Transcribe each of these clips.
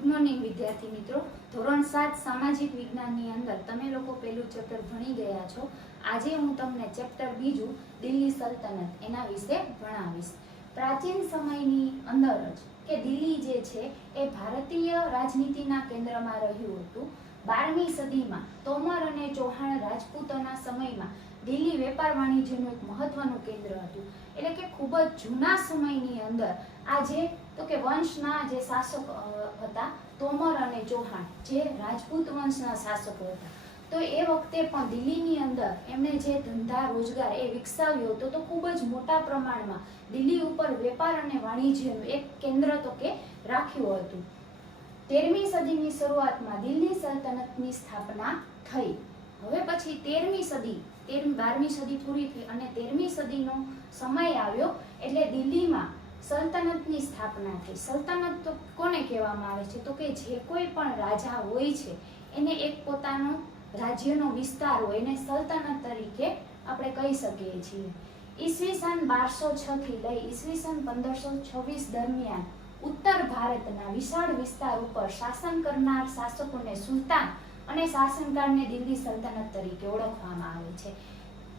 Good morning વિદ્યાર્થી મિત્રો। ધોરણ 7 સામાજિક વિજ્ઞાનની અંદર તમે લોકો પહેલું ચેપ્ટર ભણી ગયા છો। આજે હું તમને ચેપ્ટર બીજું દિલ્હી સલ્તનત એના વિશે ભણાવીશ। પ્રાચીન સમયની અંદર જ કે દિલ્હી જે છે એ ભારતીય રાજનીતિના કેન્દ્રમાં રહ્યું હતું। 12મી સદીમાં તોમર અને ચૌહાણ રાજપૂતોના સમયમાં દિલ્હી વેપાર વાણિજ્યનું એક મહત્વનું કેન્દ્ર હતું। એટલે કે ખૂબ જ જૂના સમયની અંદર આ જે તો કે વંશના જે શાસક હતા તોમર અને ચૌહાણ, જે રાજપૂત વંશના શાસકો હતા, તો એ વખતે પણ દિલ્હીની અંદર એમણે જે ધંધા રોજગાર એ વિકસાવ્યો હતો, તો ખૂબ જ મોટા પ્રમાણમાં દિલ્હી ઉપર વેપાર અને વાણિજ્યનું એક કેન્દ્ર તો કે રાખ્યું હતું। 13મી સદીની શરૂઆતમાં દિલ્હી સલ્તનતની સ્થાપના થઈ। હવે પછી 13મી સદી 12મી સદી પૂરી થઈ અને 13મી સદીનો સમય આવ્યો એટલે દિલ્હીમાં સલ્તનતની સ્થાપના થઈ। સલ્તનત તો કોને કહેવામાં આવે છે? તો કે જે કોઈ પણ રાજા હોય છે એને એક પોતાનો રાજ્યનો વિસ્તાર હોય એને સલ્તનત તરીકે આપણે કહી શકીએ છીએ। ઈસવીસન 1206 થી લઈ ઈસવીસન 1526 દરમિયાન ઉત્તર ભારતના વિશાળ વિસ્તાર ઉપર શાસન કરનાર શાસકોને સુલતાન અને શાસનકાળને દિલ્હી સલ્તનત તરીકે ઓળખવામાં આવે છે।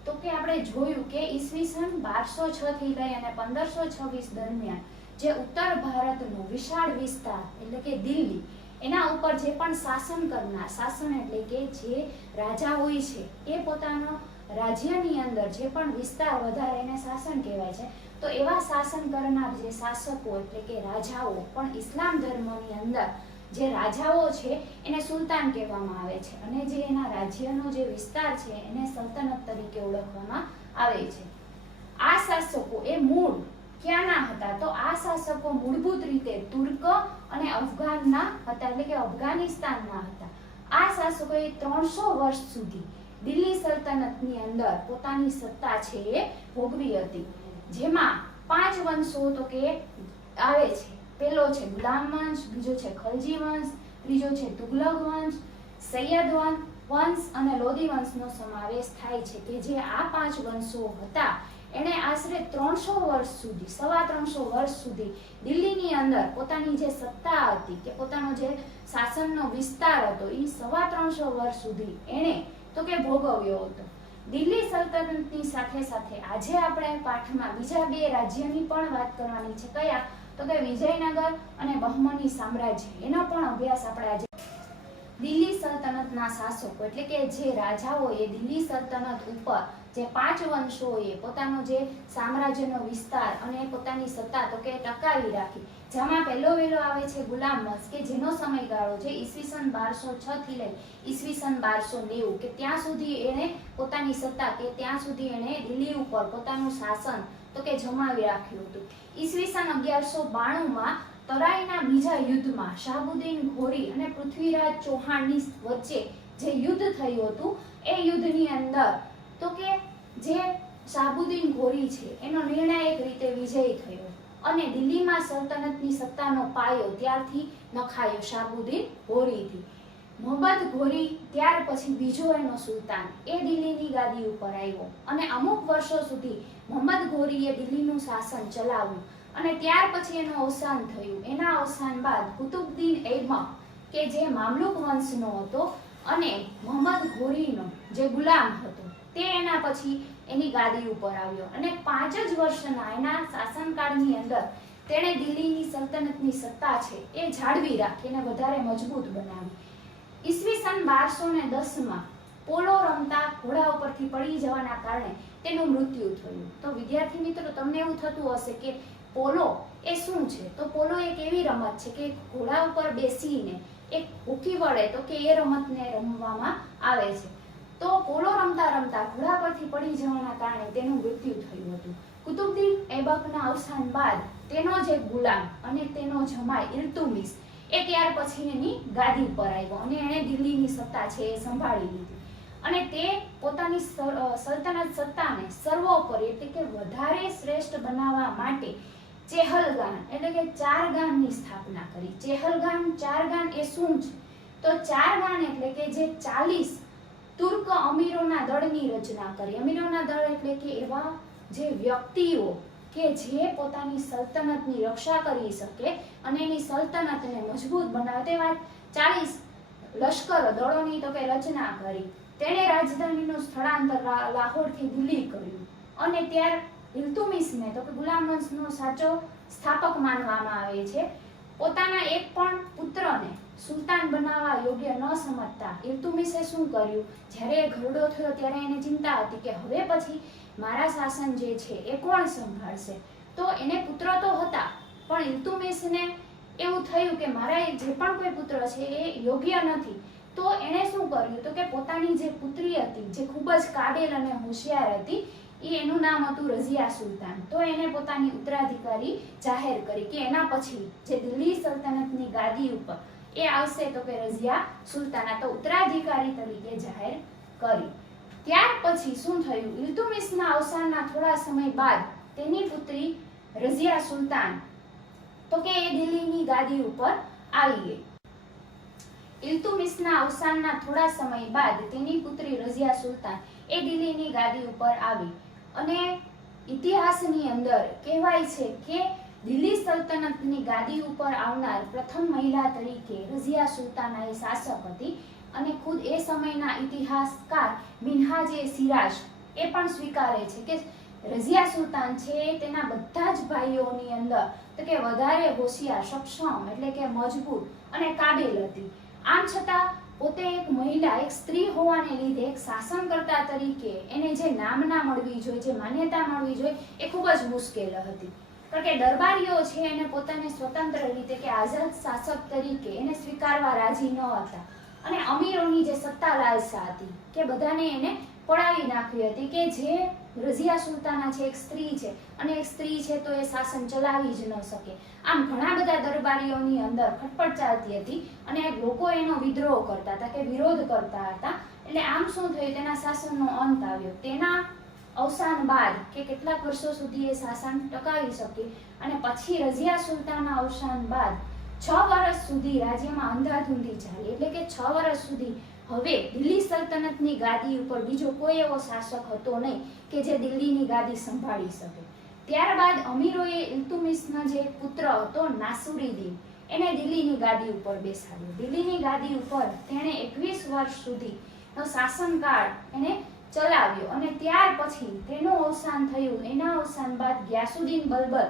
તો કે આપણે જોયું કે ઈસવીસન 1206 થી લઈ અને 1526 દરમિયાન જે ઉત્તર ભારતનો વિશાળ વિસ્તાર એટલે કે દિલ્હી, એના ઉપર જે પણ શાસન કરનાર, શાસન એટલે કે જે રાજા હોય છે એ પોતાનો રાજ્યની અંદર જે પણ વિસ્તાર વધારે એને શાસન કહેવાય છે। તો એવા શાસન કરનાર જે શાસકો એટલે કે રાજાઓ પણ ઇસ્લામ ધર્મની અંદર જે રાજાઓ છે એને સુલતાન કહેવામાં આવે છે અને જે એના રાજ્યનો જે વિસ્તાર છે એને સલ્તનત તરીકે ઓળખવામાં આવે છે। આ શાસકો એ મૂળ ક્યાંના હતા? તો આ શાસકો મૂળભૂત રીતે તુર્ક અને અફઘાનના હતા, એટલે કે અફઘાનિસ્તાનના હતા। આ શાસકોએ 300 વર્ષ સુધી દિલ્હી સલ્તનતની અંદર પોતાની સત્તા છે એ ભોગવી હતી, જેમાં 5 વંશો તો કે આવે છે। પહેલો છે ગુલામ વંશ, બીજો છે ખલજી વંશ, ત્રીજો છે તુગલક વંશ, સૈયદ વંશ અને લોધી વંશનો સમાવેશ થાય છે કે જે આ 5 વંશો હતા એણે આશરે 300 વર્ષ સુધી, 350 વર્ષ સુધી દિલ્હીની અંદર પોતાની જે સત્તા હતી કે પોતાનો જે શાસનનો વિસ્તાર હતો એ 350 વર્ષ સુધી એણે તો કે ભોગવ્યો હતો। દિલ્હી સલ્તનતની સાથે સાથે આજે આપણે પાઠમાં બીજા 2 રાજ્યની પણ વાત કરવાની છે। કયા? તો કે વિજયનગર અને બહમની સામ્રાજ્ય, એનો પણ અભ્યાસ આપણે આજે। દિલ્હી સલ્તનતના શાસકો એટલે કે જે રાજાઓએ દિલ્હી સલ્તનત ઉપર જે 5 વંશોએ પોતાનો જે સામ્રાજ્યનો વિસ્તાર અને પોતાની સત્તા તો કે ટકાવી રાખી, જેમાં પહેલો વેલો આવે છે ગુલામ વંશ કે જેનો સમયગાળો છે ઈસવીસન 1206 થી લઈ ઈસવીસન 1290 કે ત્યાં સુધી એણે પોતાની સત્તા કે ત્યાં સુધી એણે દિલ્હી ઉપર પોતાનું શાસન તો કે જમાવી રાખ્યું હતું। ઈસવીસન 1192માં તરાઈના બીજા યુદ્ધમાં શાહબુદ્દીન ઘોરી અને પૃથ્વીરાજ ચૌહાણની વચ્ચે જે યુદ્ધ થયું હતું એ યુદ્ધની અંદર તો કે જે શાહબુદ્દીન ઘોરી છે એનો નિર્ણાયક રીતે વિજય થયો અને દિલ્હીમાં સલ્તનતની સત્તાનો પાયો ત્યારથી નખાયો શાહબુદ્દીન ઘોરીથી। મોહમ્મદ ઘોરી ત્યાર પછી બીજો એનો સુલતાન એ દિલ્હીની ગાદી ઉપર આવ્યો અને અમુક વર્ષો સુધી મોહમ્મદ ઘોરીએ દિલ્હીનું શાસન ચલાવ્યું અને ત્યાર પછી એનું અવસાન થયું। એના અવસાન બાદ કુતુબુદ્દીન ઐબક કે જે મામલુક વંશનો હતો અને મોહમ્મદ ઘોરીનો જે ગુલામ હતો તે એના પછી એની ગાદી ઉપર આવ્યો અને 5 જ વર્ષના એના શાસનકાળની અંદર તેણે દિલ્હીની સલ્તનતની સત્તા છે એ જાળવી રાખી અને વધારે મજબૂત બનાવી। ઈસવીસન 1210માં પોલો રમતા ઘોડા ઉપરથી પડી જવાના કારણે તેનું મૃત્યુ થયું। તો વિદ્યાર્થી મિત્રો, તમને એવું થતું હશે કે પોલો એ શું છે? તો પોલો એક એવી રમત છે કે ઘોડા ઉપર બેસીને એક હુકી વડે તો કે એ રમતને રમવામાં આવે છે। તો પોલો રમતા રમતા ઘોડા પરથી પડી જવાના કારણે તેનું મૃત્યુ થયું હતું। કુતુબુદ્દીન ઐબકના અવસાન બાદ તેનો જે ગુલામ અને તેનો જમાઈ ઇલ્તુમિશ એ ત્યાર પછી એની ગાદી પર આવ્યો અને એણે દિલ્હીની સત્તા છે એ સંભાળી લીધી અને તે પોતાની સલ્તનત સત્તાને સર્વોપરી એટલે કે વધારે શ્રેષ્ઠ બનાવવા માટે ચેહલગાન એટલે કે 4 ગાનની સ્થાપના કરી। ચેહલગાન 4 ગાન એ શું છે? તો 4 ગાન એટલે કે જે 40 તુર્ક અમીરોના દળની રચના કરી। અમીરોના દળ એટલે કે એવા જે વ્યક્તિઓ કે જે પોતાની સલ્તનતની રક્ષા કરી શકે અને એની સલ્તનતને મજબૂત બનાવે. તે વાત 40 લશ્કર દળોની તો કે રચના કરી. તેણે રાજધાનીનું સ્થળાંતર લાહોરથી દિલ્હી કર્યું અને ત્યાર ઇલ્તુમિશને તો કે ગુલામ વંશનો સાચો સ્થાપક માનવામાં આવે છે. પોતાના એક પણ પુત્રને સુલતાન બનાવવા યોગ્ય ન સમજતા ઇલ્તુમિશે શું કર્યું, જ્યારે ઘરડો થયો ત્યારે એને ચિંતા હતી કે હવે પછી મારા શાસન જે છે એ કોણ સંભાળશે. તો એને પુત્ર તો હતા, પણ ઇલ્તુમિશને એવું થયું કે મારા જે પણ કોઈ પુત્ર છે એ યોગ્ય નથી. તો એણે શું કર્યું તો કે પોતાની જે પુત્રી હતી જે ખૂબ જ કાબેલ અને હોશિયાર હતી, એનું નામ હતું રઝિયા સુલતાન. તો એને પોતાની ઉત્તરાધિકારી જાહેર કરી કે એના પછી જે દિલ્હી સલ્તનતની ગાદી ઉપર એ આવશે તો કે રઝિયા સુલતાના. તો ઉત્તરાધિકારી તરીકે જાહેર કરી. ત્યાર પછી શું થયું, ઇલ્તુમિશના અવસાનના થોડા સમય બાદ તેની પુત્રી રઝિયા સુલતાન તો કે એ દિલ્હીની ગાદી ઉપર આવી ગઈ. ઇલ્તુમિશના અવસાનના થોડા સમય બાદ તેની પુત્રી રઝિયા સુલતાન એ દિલ્હીની ગાદી ઉપર આવી અને ઇતિહાસની અંદર કહેવાય છે કે દિલ્હી સલ્તનતની ગાદી ઉપર આવનાર પ્રથમ મહિલા તરીકે રઝિયા સુલતાના એ શાસક હતી. અને ખુદ એ સમયના ઇતિહાસકાર મિન્હાજે સિરાજ એ પણ સ્વીકારે છે કે રઝિયા સુલતાન છે તેના બધા જ ભાઈઓની અંદર તો કે વધારે હોશિયાર, સક્ષમ એટલે કે મજબૂત અને કાબેલ હતી. આમ છતાં પોતે એક મહિલા, એક સ્ત્રી હોવાને લીધે એક શાસનકર્તા તરીકે એને જે નામના મળવી જોઈએ, જે માન્યતા મળવી જોઈએ એ ખૂબ જ મુશ્કેલ હતી. કારણ કે દરબારીઓ છે એને પોતાને સ્વતંત્ર રીતે કે આઝાદ શાસક તરીકે એને સ્વીકારવા રાજી ન હતા. અને અમીરોની જે સત્તા લાલસા હતી કે બધાને એને પડાવી નાખવી હતી કે જે રઝિયા સુલતાના છે એક સ્ત્રી છે અને એક સ્ત્રી છે તો એ શાસન ચલાવી જ ન શકે. આમ ઘણા બધા દરબારીઓની અંદર ખટપટ ચાલતી હતી અને લોકો એનો વિદ્રોહ કરતા હતા કે વિરોધ કરતા હતા. એટલે આમ શું થયું, તેના શાસનનો અંત આવ્યો. તેના અવસાન બાદ કે કેટલાક વર્ષો સુધી એ શાસન ટકાવી શકી અને પછી રઝિયા સુલતાનના અવસાન બાદ 6 વર્ષ સુધી રાજ્યમાં અંધાધૂંધી ચાલી. એટલે કે 6 વર્ષ સુધી હવે દિલ્હી સલ્તનતની ગાદી ઉપર બીજો કોઈ એવો શાસક હતો નહીં કે જે દિલ્હીની ગાદી સંભાળી શકે. ત્યારબાદ અમીરોએ ઇલ્તુમિશનો જે પુત્ર હતો નાસુરુદ્દીન એને દિલ્હીની ગાદી ઉપર બેસાડ્યો. દિલ્હીની ગાદી ઉપર તેણે 21 વર્ષ સુધીનો શાસનકાળ એને ચલાવ્યો અને ત્યાર પછી તેનું અવસાન થયું. એના અવસાન બાદ ગ્યાસુદ્દીન બલબર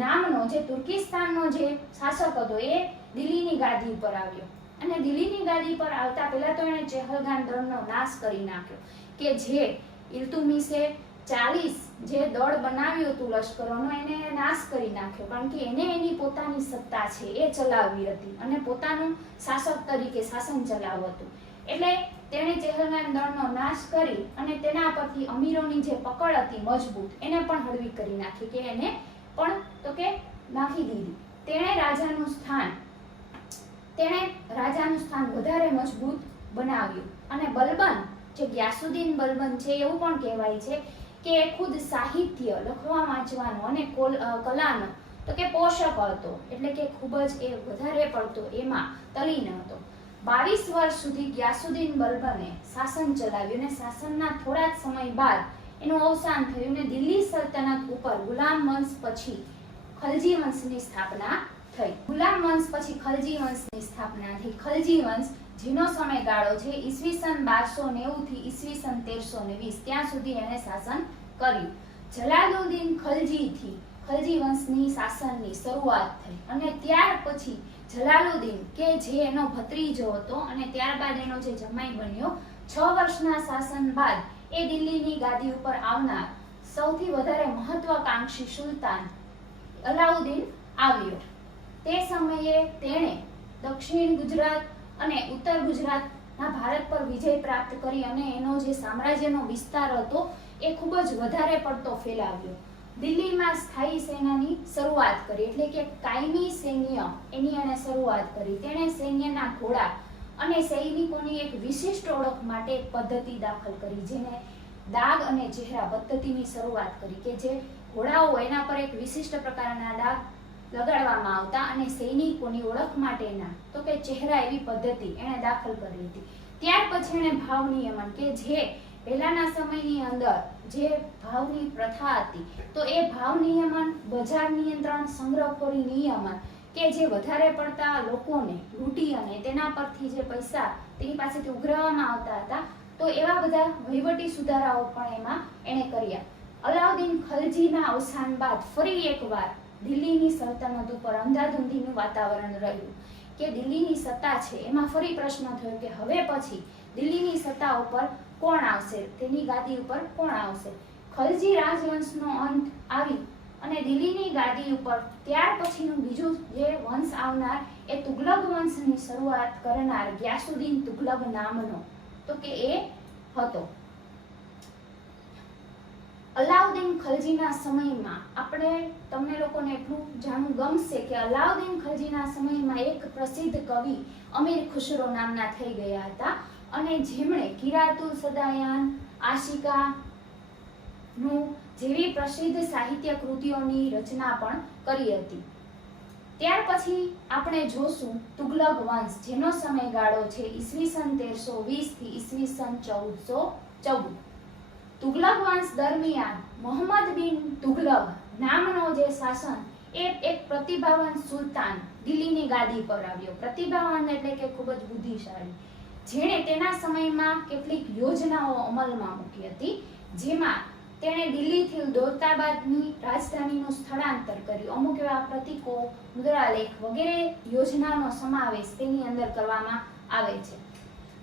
નામનો જે તુર્કિસ્તાનનો જે શાસક હતો એ દિલ્હીની ગાદી ઉપર આવ્યો. અને દિલ્હીની ગાદી પર આવતા પહેલા તો એણે ચેહલગાન દળનો નાશ કરી નાખ્યો કે જે ઇલ્તુમિશે 40 જે દળ બનાવ્યું હતું લશ્કરોનો એને નાશ કરી નાખ્યો. કારણ કે એને એની પોતાની સત્તા છે એ ચલાવવી હતી અને પોતાનું શાસક તરીકે શાસન ચલાવવું હતું. એટલે તેણે ચેહલગાન દળનો નાશ કરી અને તેના પરથી અમીરોની જે પકડ હતી મજબૂત એને પણ હળવી કરી નાખી કે એને પણ તો કે નાખી દીધી. તેણે રાજાનું સ્થાન વધારે મજબૂત બનાવ્યું. અને બલબન જે ગ્યાસુદ્દીન બલબન છે એવું પણ કહેવાય છે કે ખુદ સાહિત્ય લખવા વાંચવાનો અને કલાનો તો કે પોષક હતો. એટલે કે ખૂબ જ એ વધારે પડતો એમાં તલ્લીન હતો. 22 વર્ષ સુધી ગ્યાસુદ્દીન બલબને શાસન ચલાવ્યું અને શાસનના થોડા જ સમય બાદ એનું અવસાન થયું અને દિલ્હી સલ્તનત ઉપર ગુલામ વંશ પછી ખલજી વંશની સ્થાપના થઈ. ગુલામ વંશ પછી ખલજી વંશની સ્થાપના થઈ. ખલજી વંશ જેનો સમયગાળો છે ઈસવીસન 1290 થી ઈસવીસન 1320 ત્યાં સુધી એણે શાસન કર્યું. જલાલુદ્દીન ખલજીથી ખલજી વંશની શાસનની શરૂઆત થઈ અને ત્યાર પછી જલાલુદ્દીન કે જે એનો ભત્રીજો હતો અને ત્યારબાદ એનો જે જમાઈ બન્યો 6 વર્ષના શાસન બાદ એ દિલ્હીની ગાદી ઉપર આવનાર સૌથી વધારે મહત્વાકાંક્ષી સુલતાન અલાઉદ્દીન આવ્યો. તે સમયે તેણે દક્ષિણ ગુજરાત અને ઉત્તર ગુજરાતના ભારત પર વિજય પ્રાપ્ત કરી અને એનો જે સામ્રાજ્યનો વિસ્તાર હતો એ ખૂબ જ વધારે પડતો ફેલાવ્યો. દિલ્હીમાં સ્થાયી સેનાની શરૂઆત કરી. એટલે કે કાયમી સૈન્ય એની એને શરૂઆત કરી. તેણે સૈન્યના ઘોડા અને સૈનિકોની એક વિશિષ્ટ ઓળખ માટે એક પદ્ધતિ દાખલ કરી જેને દાગ અને ચહેરા પદ્ધતિની શરૂઆત કરી કે જે ઘોડાઓ એના પર એક વિશિષ્ટ પ્રકારના દાગ લગાડવામાં આવતા અને સૈનિકોની ઓળખ માટેના તો કે ચહેરા એવી પદ્ધતિ એણે દાખલ કરી હતી. ત્યાર પછી એણે ભાવ નિયમન કે જે પહેલાના સમયની અંદર જે ભાવની પ્રથા હતી તો એ ભાવ નિયમન, બજાર નિયંત્રણ, સંગ્રહખોરી નિયમન કે જે વધારે પડતા લોકોને લૂંટી અને તેના પરથી જે પૈસા તેની પાસેથી ઉઘરાવવામાં આવતા હતા, તો એવા બધા વહીવટી સુધારાઓ પણ એમાં એણે કર્યા. અલાઉદ્દીન ખલજીના અવસાન બાદ ફરી એકવાર દિલ્હીની સલ્તનત ઉપર અંધાધૂંધીનું વાતાવરણ રહ્યું કે દિલ્હીની સત્તા છે એમાં ફરી પ્રશ્ન થયો કે હવે પછી દિલ્હીની સત્તા ઉપર કોણ આવશે, તેની ગાદી ઉપર કોણ આવશે. ખલજી રાજવંશનો અંત આવી અને દિલ્હીની ગાદી ઉપર ત્યાર પછીનું બીજું જે વંશ આવનાર એ તુગલક વંશની શરૂઆત કરનાર ગ્યાસુદ્દીન તુગલક નામનો તો કે એ હતો. અલાઉદ્દીન ખલજીના સમયમાં આપણે તમને લોકોને એટલું જાણવું ગમશે કે અલાઉદ્દીન ખલજીના સમયમાં એક પ્રસિદ્ધ કવિ અમીર ખુશરો નામના થઈ ગયા હતા અને જેમણે કિરાતુલ સદાયાન, આશિકા નું જેવી પ્રસિદ્ધ સાહિત્ય કૃતિઓની રચના પણ કરી હતી. ત્યાર પછી આપણે જોશું તુગલક વંશ, જેનો સમયગાળો છે ઈસવીસન 1320 થી ઈસવીસન 1414. તુગલક વંશ દરમિયાન મોહમ્મદ બિન તુગલક નામનો જે શાસન એ એક પ્રતિભાવાન સુલતાન દિલ્હીની ગાદી પર આવ્યો. પ્રતિભાવાન એટલે કે ખૂબ જ બુદ્ધિશાળી, જેણે તેના સમયમાં કેટલીક યોજનાઓ અમલમાં મૂકી હતી, જેમાં તેણે દિલ્હીથી દૌલતાબાદની રાજધાનીનું સ્થળાંતર કર્યું. અમુક એવા પ્રતીકો, મુદ્રાલેખ વગેરે યોજનાનો સમાવેશ તેની અંદર કરવામાં આવે છે.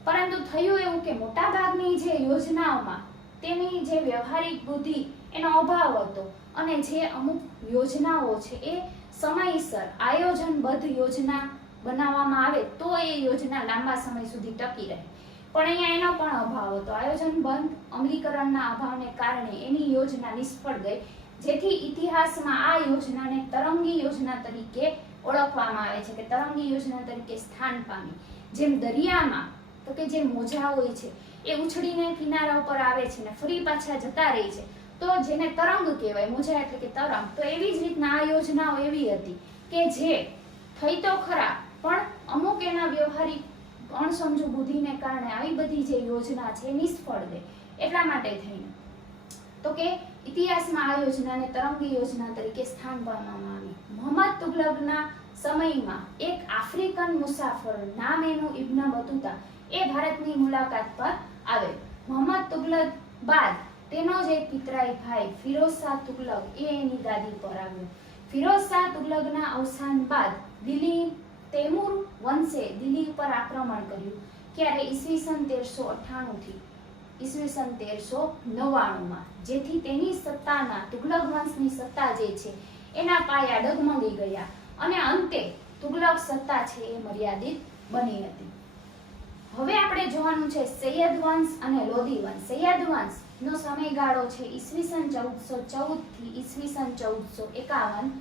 પરંતુ થયું એવું કે મોટાભાગની જે યોજનાઓમાં તેની જે વ્યવહારિક બુદ્ધિ એનો અભાવ હતો અને જે અમુક યોજનાઓ છે એ સમયસર આયોજનબદ્ધ યોજના બનાવવામાં આવે તો એ યોજના લાંબા સમય સુધી ટકી રહે, પણ અહીંયા એનો પણ અભાવ હતો. આયોજનબદ્ધ અમલીકરણના અભાવને કારણે એની યોજના નિષ્ફળ ગઈ, જેથી ઇતિહાસમાં આ યોજનાને તરંગી યોજના તરીકે ઓળખવામાં આવે છે કે તરંગી યોજના તરીકે સ્થાન પામી. જેમ દરિયામાં તો કે જે મોજા હોય છે એ ઉછળીને કિનારા ઉપર આવે છે ને ફરી પાછા જતા રહે છે, તો જેને તરંગ કહેવાય, મોજા એટલે કે તરંગ. તો એવી જ રીતના આ યોજનાઓ એવી હતી કે જે થઈ તો ખરા પણ અમુક એના વ્યવહારિક અણસમજુ બુદ્ધિને કારણે આવી બધી જે યોજના છે એ નિષ્ફળ ગઈ. એટલા માટે થઈને તો કે ઇતિહાસમાં આ યોજનાને તરંગી યોજના તરીકે સ્થાન પામવામાં આવી. મોહમ્મદ તુગલકના સમયમાં એક આફ્રિકન મુસાફર નામ એનું ઇબ્ન બતુતા એ ભારતની મુલાકાત પર આવે. મોહમ્મદ તુગલક બાદ તેનો જે પિતરાઈ ભાઈ ફિરોઝ શાહ તુગલક એ એની ગાદી પર આવ્યો. ફિરોઝ શાહ તુગલકના અવસાન બાદ દિલ્હી તૈમૂર વંશે દિલ્હી પર આક્રમણ કર્યું. ક્યારે? ઈસવીસન 1398 થી ઈસવીસન 1399માં, જેથી તેની સત્તાના તુગલક વંશની સત્તા જે છે એના પાયા ડગમગી ગયા અને અંતે તુગલક સત્તા છે એ મર્યાદિત બની હતી. હવે આપણે જોવાનું છે સૈયદ વંશ અને લોધી વંશ. સૈયદ વંશનો સમયગાળો છે ઈસવીસન 1414 થી ઈસવીસન 1451.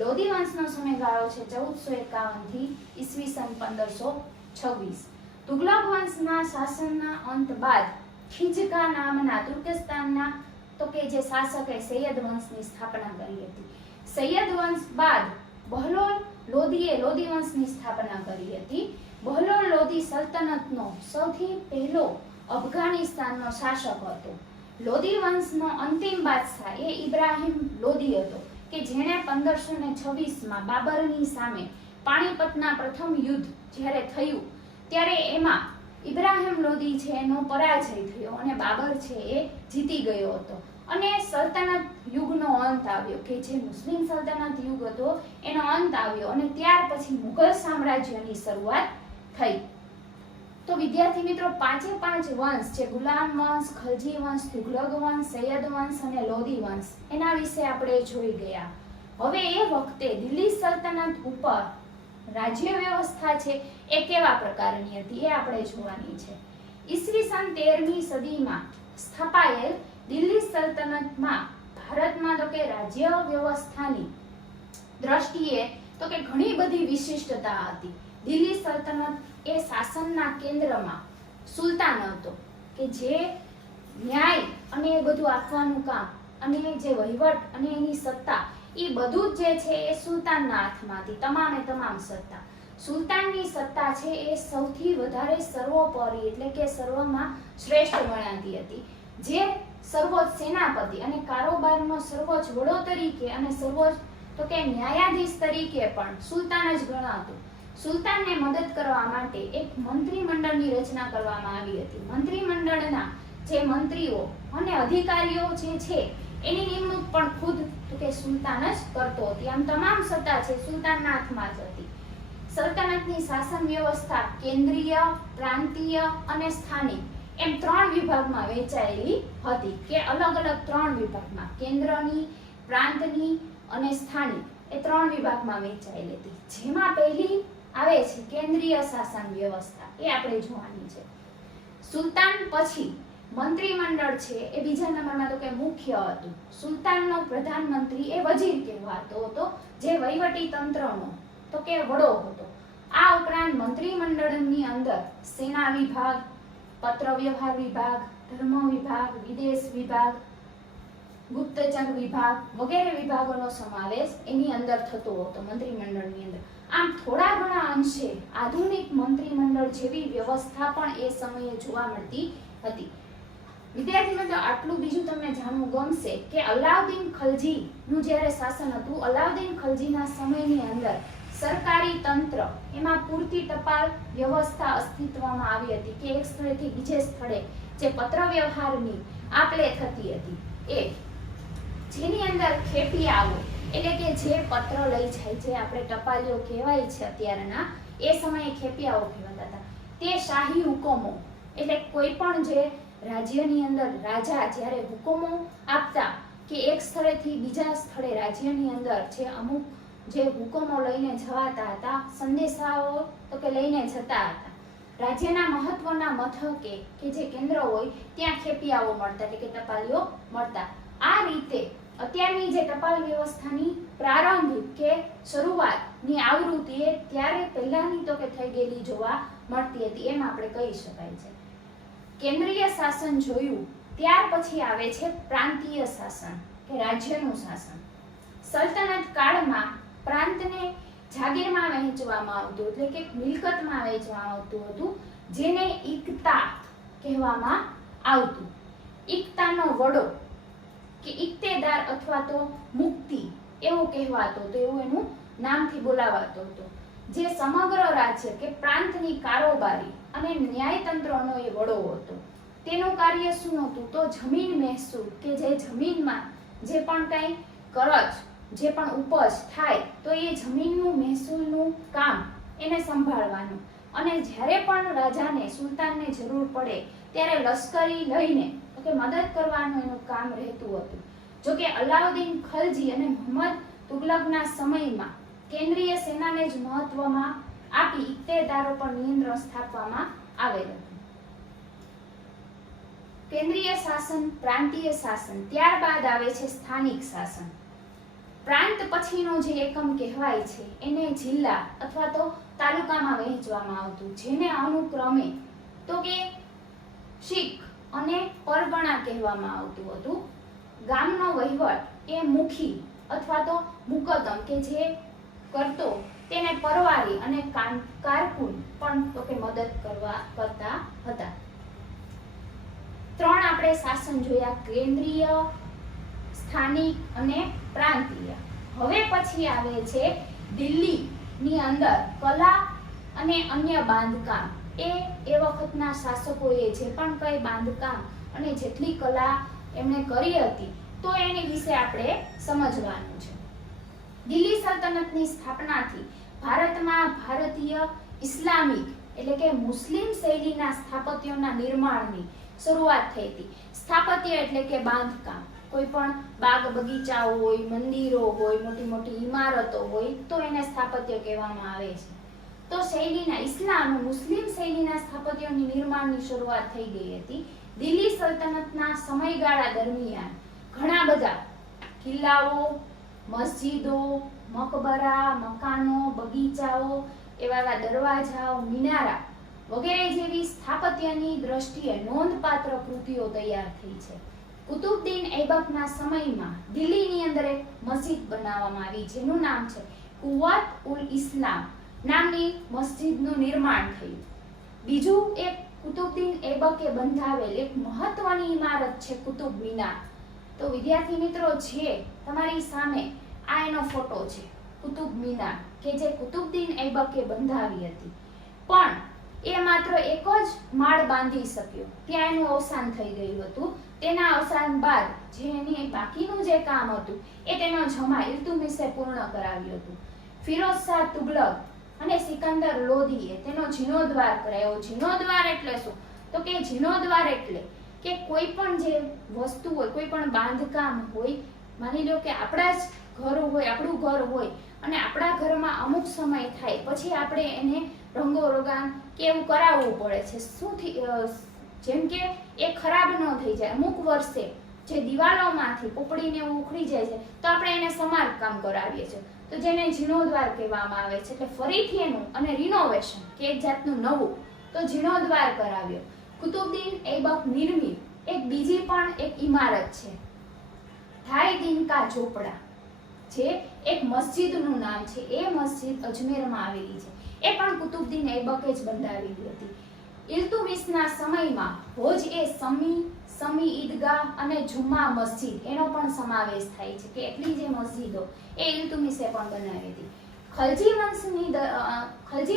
લોધી વંશનો સમયગાળો છે 1451 થી ઈસવીસન 1526. તુગલક વંશના શાસનના અંત બાદ ખિજકા નામના તુર્કસ્તાનના તો કે જે શાસકે સૈયદ વંશની સ્થાપના કરી હતી. સૈયદ વંશ બાદ બહલોલ લોધીએ લોધી વંશની સ્થાપના કરી હતી. બહલોલ લોધી સલ્તનતનો સૌથી પહેલો અફઘાનિસ્તાનનો શાસક હતો. લોધી વંશનો અંતિમ બાદશાહ એ ઇબ્રાહિમ લોધી હતો કે જેણે 1526માં બાબરની સામે પાણીપતના પ્રથમ યુદ્ધ જ્યારે થયું ત્યારે એમાં ઇબ્રાહિમ લોધી છે એનો પરાજય થયો અને બાબર છે એ જીતી ગયો હતો અને સલ્તનત યુગનો અંત આવ્યો કે જે મુસ્લિમ સલ્તનત યુગ હતો એનો અંત આવ્યો અને ત્યાર પછી મુઘલ સામ્રાજ્યની શરૂઆત થઈ. તો વિદ્યાર્થી મિત્રો, 5 વંશ છે ગુલામ વંશ, ખલજી વંશ, તુગલક વંશ, સૈયદ વંશ અને લોધી વંશ, એના વિશે આપણે જોઈ ગયા. હવે એ વખતે દિલ્હી સલ્તનત ઉપર રાજ્ય વ્યવસ્થા છે એ કેવા પ્રકારની હતી એ આપણે જોવાની છે. ઈસવીસન 13મી સદીમાં સ્થાપાયેલ દિલ્હી સલ્તનતમાં ભારતમાં તો કે રાજ્ય વ્યવસ્થાની દ્રષ્ટિએ તો કે ઘણી બધી વિશિષ્ટતા હતી. દિલ્હી સલ્તનત એ શાસનના કેન્દ્રમાં સુલતાન હતો કે જે ન્યાય અને એ બધું આપવાનું કામ અને જે વહીવટ અને એની સત્તા એ બધું જ જે છે એ સુલતાનના હાથમાં હતી. તમામ સત્તા સુલતાનની સત્તા છે એ સૌથી વધારે સર્વોપરી એટલે કે સર્વમાં શ્રેષ્ઠ ગણાતી હતી. જે સર્વોચ્ચ સેનાપતિ અને કારોબારનો સર્વોચ્ચ વડો તરીકે અને સર્વોચ્ચ તો કે ન્યાયાધીશ તરીકે પણ સુલતાન જ ગણાતો. સુલતાનને મદદ કરવા માટે એક મંત્રીમંડળની રચના કરવામાં આવી હતી. મંત્રીમંડળના જે મંત્રીઓ અને અધિકારીઓ જે છે એની નિમણૂક પણ ખુદ તો કે સુલતાન જ કરતો હતી. આમ તમામ સત્તા છે સુલતાનના હાથમાં જ હતી. સલ્તનતની શાસન વ્યવસ્થા કેન્દ્રીય, પ્રાંતીય અને સ્થાનિક એમ 3 વિભાગમાં વહેંચાયેલી હતી કે અલગ અલગ 3 વિભાગમાં, કેન્દ્રની, પ્રાંતની અને સ્થાનિક એ 3 વિભાગમાં વહેંચાયેલી હતી. જેમાં પહેલી આવે છે કેન્દ્રીય શાસન વ્યવસ્થા, એ આપણે જોવાની છે. સુલતાન પછી મંત્રીમંડળ છે એ બીજા નંબરમાં તો કે મુખ્ય હતું. સુલતાનનો પ્રધાનમંત્રી એ વજીર કહેવાતો હતો, જે વહીવટી તંત્રનો તો કે વડો હતો. આ ઉપરાંત મંત્રીમંડળની અંદર સેના વિભાગ, પત્ર વ્યવહાર વિભાગ, ધર્મ વિભાગ, વિદેશ વિભાગ, ગુપ્તચર વિભાગ વગેરે વિભાગોનો સમાવેશ એની અંદર થતો હતો મંત્રીમંડળની અંદર. આમ થોડા ઘણા અંશે આધુનિક મંત્રીમંડળ જેવી વ્યવસ્થા પણ એ સમયે જોવા મળતી હતી. વિદ્યાર્થી મિત્રો, આટલું બીજું તમને જાણવું ગમશે કે અલાઉદ્દીન ખલજીનું જ્યારે શાસન હતું, અલાઉદ્દીન ખલજીના સમયની અંદર સરકારી તંત્ર એમાં પૂરતી ટપાલ વ્યવસ્થા અસ્તિત્વમાં આવી હતી કે એક સ્થળેથી બીજે સ્થળે જે પત્ર વ્યવહારની આપ-લે થતી હતી, એ જેની અંદર ખેપિયાઓ એટલે કે જે પત્ર લઈ જાય, જે આપણે ટપાલીઓ કહેવાય છે અત્યારના, એ સમયે ખેપિયાઓ કહેવાતા હતા. તે શાહી હુકમો એટલે કોઈ પણ જે રાજ્યની અંદર રાજા જ્યારે હુકમો આપતા કે એક સ્થળેથી બીજા સ્થળે રાજ્યની અંદર જે અમુક જે હુકમો લઈને જવાતા હતા, સંદેશાઓ તો કે લઈને જતા હતા, રાજ્યના મહત્વના મથકે કે જે કેન્દ્ર હોય ત્યાં ખેપિયાઓ મળતા એટલે કે ટપાલીઓ મળતા. આ રીતે અત્યારની જે ટપાલ વ્યવસ્થાની પ્રારંભિક કે શરૂઆતની આવૃત્તિ એ ત્યારે પહેલાની તો કે થઈ ગયેલી જોવા મળતી હતી, એમ આપણે કહી શકાય છે. કેન્દ્રીય શાસન જોયું, ત્યાર પછી આવે છે પ્રાંતીય શાસન કે રાજ્યનું શાસન. સલ્તનત કાળમાં પ્રાંતને જાગીરમાં વહેંચવામાં આવતું એટલે કે મિલકતમાં વહેંચવામાં આવતું હતું, જેને ઇક્તા કહેવામાં આવતું. ઇક્તાનો વડો કે ઇક્તેદાર અથવા તો મુક્તિ એવું કહેવાતો હતો, એવું એનું નામથી બોલાવાતો હતો. જે સમગ્ર રાજ્ય કે પ્રાંતની કારોબારી અને ન્યાયતંત્રનો એ વડો હતો. તેનું કાર્ય શું હતું? તો જમીન મહેસૂલ કે જે જમીનમાં જે પણ કંઈ કરજ, જે પણ ઉપજ થાય તો એ જમીનનું મહેસૂલનું કામ એને સંભાળવાનું. અને જ્યારે પણ રાજાને, સુલતાનને જરૂર પડે ત્યારે લશ્કરી લઈને કે મદદ કરવાનું એનું કામ રહેતું હતું. જોકે અલાઉદ્દીન ખલજી અને મુહમ્મદ તુગલકના સમયમાં કેન્દ્રીય સેનાને જ મહત્વમાં આપી ઇક્તેદારો પર નિયંત્રણ સ્થાપવામાં આવેલ હતું. કેન્દ્રીય શાસન, પ્રાંતીય શાસન, ત્યારબાદ આવે છે સ્થાનિક શાસન. પ્રાંત પછીનો જે એકમ કહેવાય છે એને જિલ્લા અથવા તો તાલુકામાં વહેંચવામાં આવતું, જેને અનુક્રમે તો કે શીખ અને પરગણા કહેવામાં આવતું હતું. ગામનો વહીવટ એ મુખી અથવા તો મુકદ્દમ કે જે કરતો તેને પરવારી અને કારકુન પણ તો કે મદદ કરતા હતા. 3 આપણે શાસન જોયા, કેન્દ્રીય, સ્થાનિક અને પ્રાંતીય. હવે પછી આવે છે દિલ્હીની અંદર કલા અને અન્ય બાંધકામ. એ વખતના શાસકોએ જે પણ કંઈ બાંધકામ અને જેટલી કલા એમણે કરી હતી તો એની વિશે આપણે સમજવાનું છે. દિલ્હી સલ્તનતની સ્થાપનાથી ભારતમાં ભારતીય ઇસ્લામિક એટલે કે મુસ્લિમ શૈલીના સ્થાપત્યોના નિર્માણની શરૂઆત થઈ હતી. સ્થાપત્ય એટલે કે બાંધકામ, કોઈ પણ બાગ બગીચાઓ હોય, મંદિરો હોય, મોટી મોટી ઇમારતો હોય તો એને સ્થાપત્ય કહેવામાં આવે છે. તો શૈલીના ઇસ્લામ મુસ્લિમ શૈલીના સ્થાપત્યોની નિર્માણની શરૂઆત થઈ ગઈ હતી. દિલ્હી સલ્તનતના સમયગાળા દરમિયાન ઘણા બધા કિલ્લાઓ, મસ્જિદો, મકબરા, મકાનો, બગીચાઓ, એવા દરવાજાઓ, મિનારા વગેરે જેવી સ્થાપત્યની દ્રષ્ટિએ નોંધપાત્ર કૃતિઓ તૈયાર થઈ છે. કુતુબુદ્દીન ઐબકના સમયમાં દિલ્હીની અંદર એક મસ્જિદ બનાવવામાં આવી, જેનું નામ છે કુવત ઉલ ઇસ્લામ નામની મસ્જિદનું નિર્માણ થયું. બીજું એક કુતુબુદ્દીન ઐબકે બંધાવેલ એક મહત્વની ઇમારત છે કુતુબ મિનાર. તો વિદ્યાર્થી મિત્રો, જે તમારી સામે આ એનો ફોટો છે કુતુબ મિનાર, કે જે કુતુબુદ્દીન ઐબકે બંધાવી હતી. પણ એ માત્ર એક જ માળ બાંધી શક્યો, ત્યાં એનું અવસાન થઈ ગયું હતું. તેના અવસાન બાદ જે એની બાકીનું જે કામ હતું એ તેનો જમા ઇલ્તુમિશે પૂર્ણ કરાવ્યું હતું. ફિરોઝ શાહ તુગલક અને સિકંદર લોધીએ તેનો જીર્ણોદ્ધાર કરાયો. જીર્ણોદ્ધાર એટલે શું? તો કે જીર્ણોદ્ધાર એટલે કે કોઈ પણ જે વસ્તુ હોય, કોઈ પણ બાંધકામ હોય, માની લો કે આપણા જ ઘર હોય, આપણું ઘર હોય અને આપણા ઘરમાં અમુક સમય થાય પછી આપણે એને રંગોરંગાન કે એવું કરાવવું પડે છે. શું જેમ કે એ ખરાબ ન થઈ જાય, અમુક વર્ષે જે દિવાલોમાંથી પોપડીને એવું ઉખડી જાય છે તો આપણે એને સમારકામ કરાવીએ છીએ, તો જેને જીર્ણોદ્ધાર કહેવામાં આવે છે. એટલે ફરીથી એનું અને રિનોવેશન કે એક જાતનું નવું, તો જીર્ણોદ્ધાર કરાવ્યો. કુતુબુદ્દીન ઐબક નિર્મિત એક બીજી પણ એક ઇમારત છે ઢાઈ દિનકા ઝોપડા, જે એક મસ્જિદનું નામ છે. એ મસ્જિદ અજમેરમાં આવેલી છે. એ પણ કુતુબુદ્દીન ઐબકે જ બંધાવેલી હતી. ઇલ્તુમિશના સમયમાં હોજ એ સમી ઈદગાહ અને જુમ્મા મસ્જિદ એનો પણ સમાવેશ થાય છે, કે એટલી જે મસ્જિદો એ ઇલ્તુમિશે પણ બનાવી હતી. ખલજી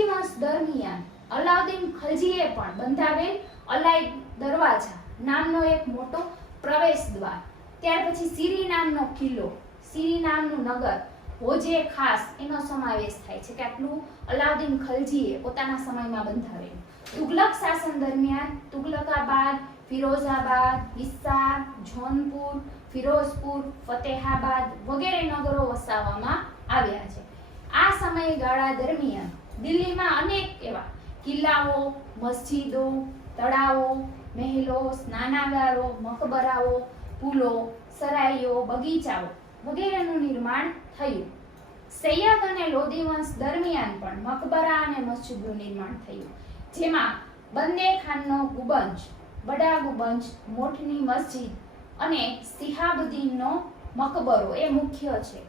વંશ દરમિયાન અલાઉદ્દીન ખલજીએ પણ બંધાવેલ અલાઈ દરવાજા નામનો એક મોટો પ્રવેશ દ્વાર, ત્યાર પછી સિરી નામનો કિલ્લો, સિરી નામનું નગર, હોજે ખાસ એનો સમાવેશ થાય છે, કે આટલું અલાઉદ્દીન ખલજીએ પોતાના સમયમાં બંધાવેલું. તુગલક શાસન દરમિયાન તુગલકાબાદ, ફિરોઝાબાદ, હિસાર, જોનપુર, ફિરોઝપુર, ફતેહાબાદ વગેરે નગરો વસાવવામાં આવ્યા છે. આ સમયગાળા દરમિયાન દિલ્હીમાં અનેક એવા કિલ્લાઓ, મસ્જિદો, તળાવો, મહેલો, સ્નાનાગારો, મકબરાઓ, પુલો, સરાઈઓ, બગીચાઓ વગેરેનું નિર્માણ થયું. સૈયદ અને લોધી વંશ દરમિયાન પણ મકબરા અને મસ્જિદનું નિર્માણ થયું, જેમાં બંદે ખાનનો ગુંબજ, બડા ગુંબજ, મોઠની મસ્જિદ અને સિહાબુદ્દીનનો મકબરો એ મુખ્ય છે.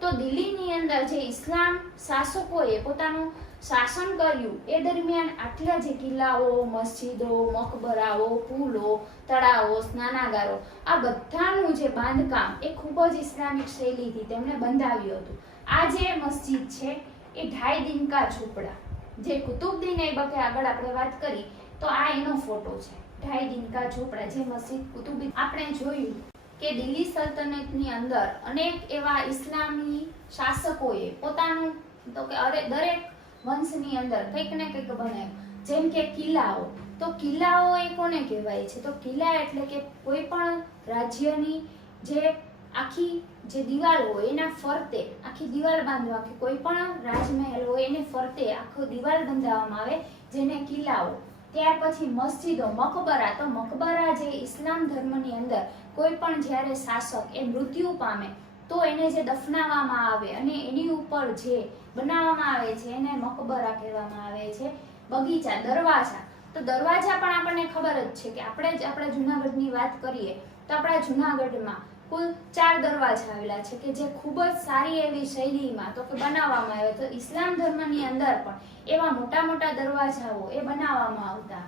તો દિલ્હીની અંદર જે ઇસ્લામ શાસકોએ પોતાનું શાસન કર્યું એ દરમિયાન આટલા જે કિલ્લાઓ, મસ્જિદો, મકબરાઓ, પુલો, તળાવો, સ્નાનાગારો, આ બધાનું જે બાંધકામ એ ખૂબ જ ઇસ્લામિક શૈલીથી તેમણે બંધાવ્યું હતું. આ જે મસ્જિદ છે એ ઢાઈ દિનકા ઝૂંપડા, જે કુતુબુદ્દીન ઐબકે આગળ આપણે વાત કરી, તો આ એનો ફોટો છે ઢાઈ દિનકા ઝૂંપડા, જે મસ્જિદ કુતુબુદ્દીન. આપણે જોયું કે દિલ્હી સલ્તનતની અંદર અનેક એવા ઇસ્લામી શાસકોએ પોતાનું, તો કે દરેક વંશની અંદર કંઈક ને કંઈક બનાવ્યું. જેમ કે કિલ્લાઓ, તો કિલ્લાઓ એ કોને કહેવાય છે? તો કિલ્લા એટલે કે કોઈ પણ રાજ્યની જે આખી જે દિવાલ હોય એના ફરતે આખી દિવાલ બાંધવા, કે કોઈ પણ રાજમહેલ હોય એને ફરતે આખો દિવાલ બંધાવવામાં આવે, જેને કિલ્લાઓ. ત્યાર પછી મસ્જિદો, મકબરા, તો મકબરા જે ઇસ્લામ ધર્મની અંદર કોઈ પણ જ્યારે શાસક એ મૃત્યુ પામે તો એને જે દફનાવવામાં આવે અને એની ઉપર જે બનાવવામાં આવે છે એને મકબરા કહેવામાં આવે છે. બગીચા, દરવાજા, તો દરવાજા પણ આપણને ખબર જ છે કે આપણે જ આપણા જૂનાગઢની વાત કરીએ તો આપણા જૂનાગઢમાં કુલ 4 દરવાજા આવેલા છે, કે જે ખૂબ જ સારી એવી શૈલીમાં તો કે બનાવવામાં આવે. તો ઇસ્લામ ધર્મની અંદર પણ એવા મોટા મોટા દરવાજાઓ એ બનાવવામાં આવતા.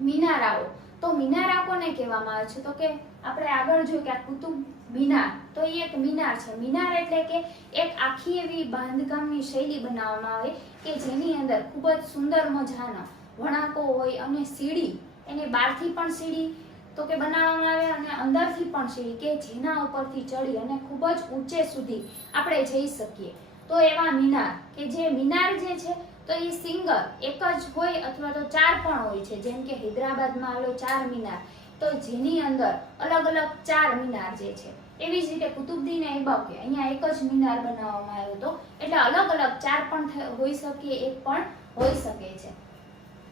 મિનારાઓ, તો મિનારા કોને કહેવામાં આવે છે? તો કે આપણે આગળ જોયું કે આ કુતુબ મિનાર, તો એ એક મિનાર છે. મિનાર એટલે કે એક આખી એવી બાંધકામની શૈલી બનાવવામાં આવે કે જેની અંદર ખૂબ જ સુંદર મજાના વણાકો હોય અને સીડી, એને બહારથી પણ સીડી તો કે બનાવવામાં આવે અને અંદરથી પણ સીડી, કે જેના ઉપરથી ચડી અને ખૂબ જ ઊંચે સુધી આપણે જઈ શકીએ. તો એવા મિનાર, કે જે મિનાર જે છે તો એ સિંગલ એક જ હોય અથવા તો 4 પણ હોય છે. જેમ કે હૈદરાબાદમાં આવેલો 4 મિનાર, તો જેની અંદર અલગ અલગ 4 મિનાર જે છે. એવી જ રીતે કુતુબુદ્દીન ઐબકે અહીંયા એક જ મિનાર બનાવવામાં આવ્યો હતો, એટલે અલગ અલગ 4 પણ હોઈ શકે, એક પણ હોઈ શકે છે.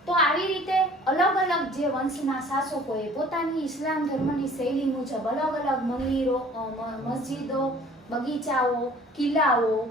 તો આવી રીતે અલગ અલગ જે વંશના શાસકોએ પોતાની ઇસ્લામ ધર્મની શૈલી મુજબ અલગ અલગ મંદિરો, મસ્જિદો, બગીચાઓ, કિલ્લાઓ,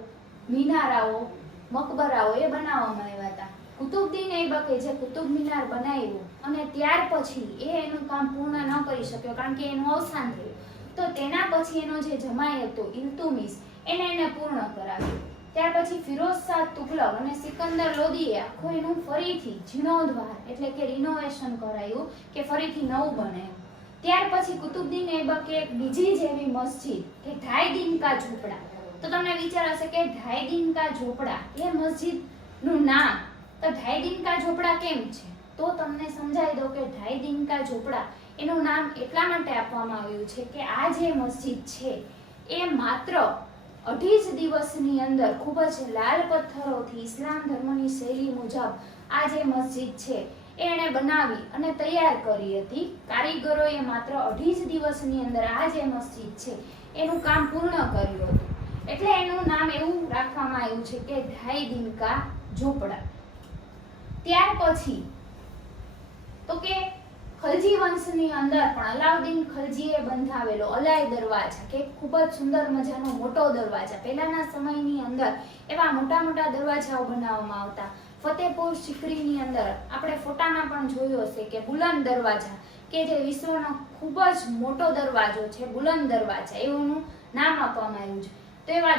મિનારાઓ, મકબરાઓ એ બનાવવામાં આવ્યા હતા. કુતુબુદ્દીન ઐબકે જે કુતુબ મિનાર બનાવ્યું અને ત્યાર પછી એનું કામ પૂર્ણ ન કરી શક્યો કારણ કે એનું અવસાન થયું, તો તેના પછી એનો જે જમાઈ હતો ઇલ્તુમિશ એને પૂર્ણ કરાવ્યું. ત્યાર પછી ફિરોઝ શાહ તુગલક અને સિકંદર લોદીએ આખું એનું ફરીથી જીર્ણોદ્ધાર એટલે કે રિનોવેશન કરાયું કે ફરીથી નવું બનાવ્યું. ત્યાર પછી કુતુબુદ્દીન ઐબકે એક બીજી જેવી મસ્જિદ કે ઢાઈ-દિન કા ઝોપડા. તો તમને વિચાર હશે કે ઢાઈ-દિન કા ઝોપડા એ મસ્જિદનું નામ તો ઢાઈ-દિન કા ઝોપડા કેમ છે? તો તમને સમજાવી દો કે ઢાઈ-દિન કા ઝોપડા એનું નામ એટલા માટે આપવામાં આવ્યું છે કે આ જે મસ્જિદ છે એ માત્ર 2.5 દિવસની અંદર ખૂબ જ લાલ પથ્થરોથી ઇસ્લામ ધર્મની શૈલી મુજબ આ જે મસ્જિદ છે એણે બનાવી અને તૈયાર કરી હતી. કારીગરોએ માત્ર 2.5 દિવસની અંદર આ જે મસ્જિદ છે એનું કામ પૂર્ણ કર્યું હતું. એટલે એનું નામ એવું રાખવામાં આવ્યું છે કે ઢાઈ-દિન કા ઝોપડા. ત્યાર પછી તો કે ખલજી વંશની અંદર પણ અલાઉદ્દીન ખલજીએ બંધાવેલો અલાઈ દરવાજા કે ખૂબ જ સુંદર મજાનો મોટો દરવાજા. પહેલાના સમયની અંદર એવા મોટા મોટા દરવાજાઓ બનાવવામાં આવતા. ફતેહપુર સિકરીની અંદર આપણે ફોટામાં પણ જોયો હશે કે બુલંદ દરવાજા કે જે વિશ્વનો ખૂબ જ મોટો દરવાજો છે, બુલંદ દરવાજા એવું નામ આપવામાં આવ્યું છે. તો એવા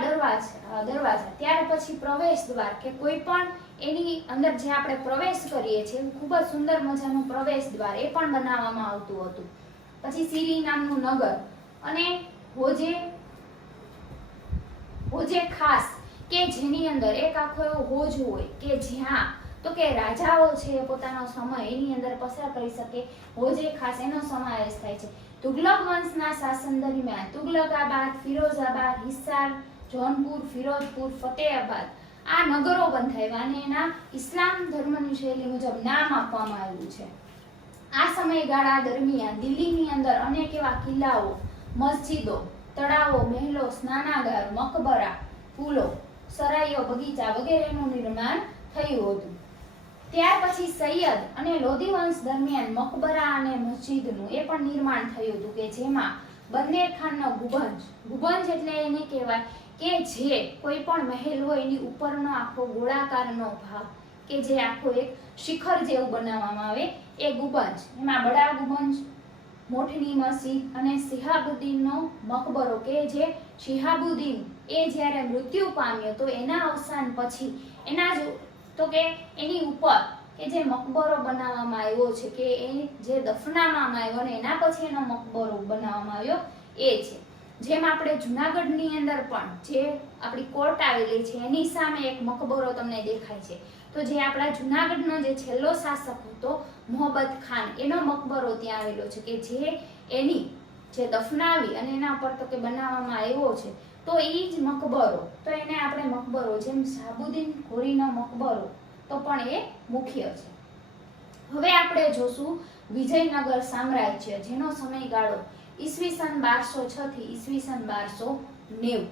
દરવાજા ત્યાર પછી પ્રવેશ દ્વાર કે કોઈ પણ એની અંદર જે આપણે પ્રવેશ કરીએ છીએ ખૂબ જ સુંદર મજાનું પ્રવેશ દ્વાર એ પણ બનાવવામાં આવતું હતું. પછી સીરી નામનું નગર અને હોજે ખાસ કે જેની અંદર એક આખો એવો હોજ હોય કે જ્યાં તો કે રાજાઓ છે પોતાનો સમય એની અંદર પસાર કરી શકે. હોજે ખાસ એનો સમાવેશ થાય છે. તુગલક વંશના શાસન દરમિયાન તુગલકાબાદ, ફિરોઝાબાદ, હિસાર, જૌનપુર, ફિરોઝપુર, ફતેહાબાદ આ નગરો બંધાવ્યા અને એના ઇસ્લામ ધર્મની શૈલી મુજબ નામ આપવામાં આવ્યું છે. આ સમયગાળા દરમિયાન દિલ્હીની અંદર અનેક એવા કિલ્લાઓ, મસ્જિદો, તળાવો, મહેલો, સ્નાનાગાર, મકબરા, પુલો, સરાઈઓ, બગીચા વગેરેનું નિર્માણ થયું હતું. ત્યાર પછી સૈયદ અને લોધી વંશ દરમિયાન મકબરા અને મસ્જિદનું એ પણ નિર્માણ થયું હતું કે જેમાં બંને ખાનનો ગુંબજ એટલે એને કહેવાય કે જે કોઈ પણ મહેલ હોય એની ઉપરનો આખો ગોળાકારનો ભાગ કે જે આખો એક શિખર જેવું બનાવવામાં આવે એ ગુંબજ. એમાં બડા ગુંબજ, મોઠની મસ્જિદ અને શિહાબુદ્દીનનો મકબરો કે જે શિહાબુદ્દીન એ જ્યારે મૃત્યુ પામ્યો તો એના અવસાન પછી એના જ તો કે એની ઉપર કે જે મકબરો બનાવવામાં આવ્યો છે કે એ જે દફનાવવામાં આવ્યો અને એના પછી એનો મકબરો બનાવવામાં આવ્યો એ છે. જેમ આપણે જુનાગઢની અંદર પણ જે આપણી કોર્ટ આવેલી છે એની સામે એક મકબરો તમને દેખાય છે. તો જે આપણા જુનાગઢનો જે છેલ્લો શાસક હતો મોહબ્બત ખાન એનો મકબરો ત્યાં આવેલો છે કે જે એની જે દફનાવી અને એના પર તો કે બનાવવામાં આવ્યો છે. તો એ જ મકબરો તો એને આપણે મકબરો જેમ શાહબુદ્દીન ઘોરીનો મકબરો તો પણ એ મુખ્ય છે. હવે આપણે જોશું વિજયનગર સામ્રાજ્ય જેનો સમયગાળો ઈસવીસન 1206 થી ઈસવીસન 1290.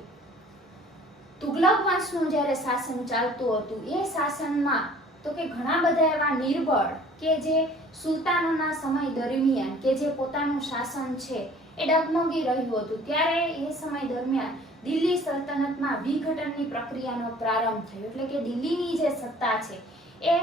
તુગલક વંશનું જ્યારે શાસન ચાલતું હતું એ શાસનમાં તો કે ઘણા બધા એવા નિર્બળ કે જે સુલતાનોના સમય દરમિયાન કે જે પોતાનું શાસન છે એ ડગમગી રહ્યું હતું. ત્યારે એ સમય દરમિયાન દિલ્હી સલ્તનતમાં વિઘટનની પ્રક્રિયાનો પ્રારંભ થયો એટલે કે દિલ્હીની જે સત્તા છે એ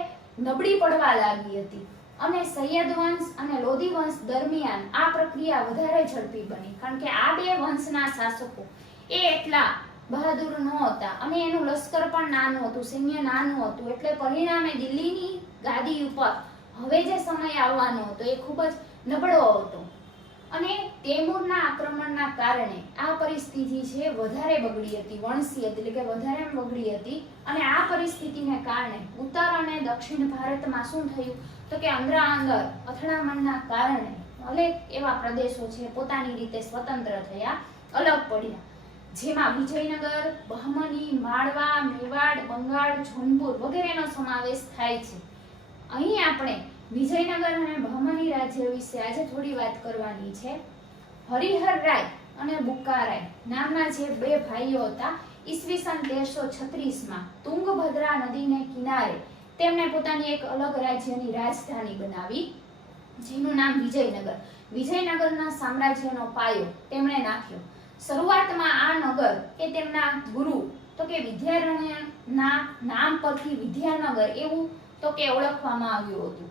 નબળી પડવા લાગી હતી અને સૈયદ વંશ અને લોધી વંશ દરમિયાન આ પ્રક્રિયા વધારે ઝડપી બની કારણ કે આ બે વંશના શાસકો એ એટલા બહાદુર નહોતા અને એનું લશ્કર પણ નાનું હતું, સૈન્ય નાનું હતું. એટલે પરિણામે દિલ્હીની ગાદી ઉપર હવે જે સમય આવવાનો હતો એ ખૂબ જ નબળો હતો અને તૈમૂરના આક્રમણના કારણે આ પરિસ્થિતિ છે વધારે બગડી હતી, વણસી હતી એટલે કે વધારે બગડી હતી. અને આ પરિસ્થિતિને કારણે ઉત્તર અને દક્ષિણ ભારતમાં શું થયું તો કે અંદર અથડામણના કારણે અનેક એવા પ્રદેશો છે પોતાની રીતે સ્વતંત્ર થયા, અલગ પડ્યા. જેમાં વિજયનગર, બહમની, માળવા, મેવાડ, બંગાળ, જોનપુર વગેરેનો સમાવેશ થાય છે. અહીં આપણે વિજયનગર અને બહમની રાજ્ય વિશે આજે થોડી વાત કરવાની છે. હરિહર રાય અને બુક્કારાય નામના જે બે ભાઈઓ હતા ઈસવીસન 1336માં તુંગભદ્રા નદીને કિનારે તેમણે પોતાની એક અલગ રાજ્યની રાજધાની બનાવી જેનું નામ વિજયનગર. વિજયનગરના સામ્રાજ્યનો પાયો તેમણે નાખ્યો. શરૂઆતમાં આ નગર કે તેમના ગુરુ તો કે વિદ્યારણ્યના નામ પરથી વિદ્યાનગર એવું તો કે ઓળખવામાં આવ્યું હતું.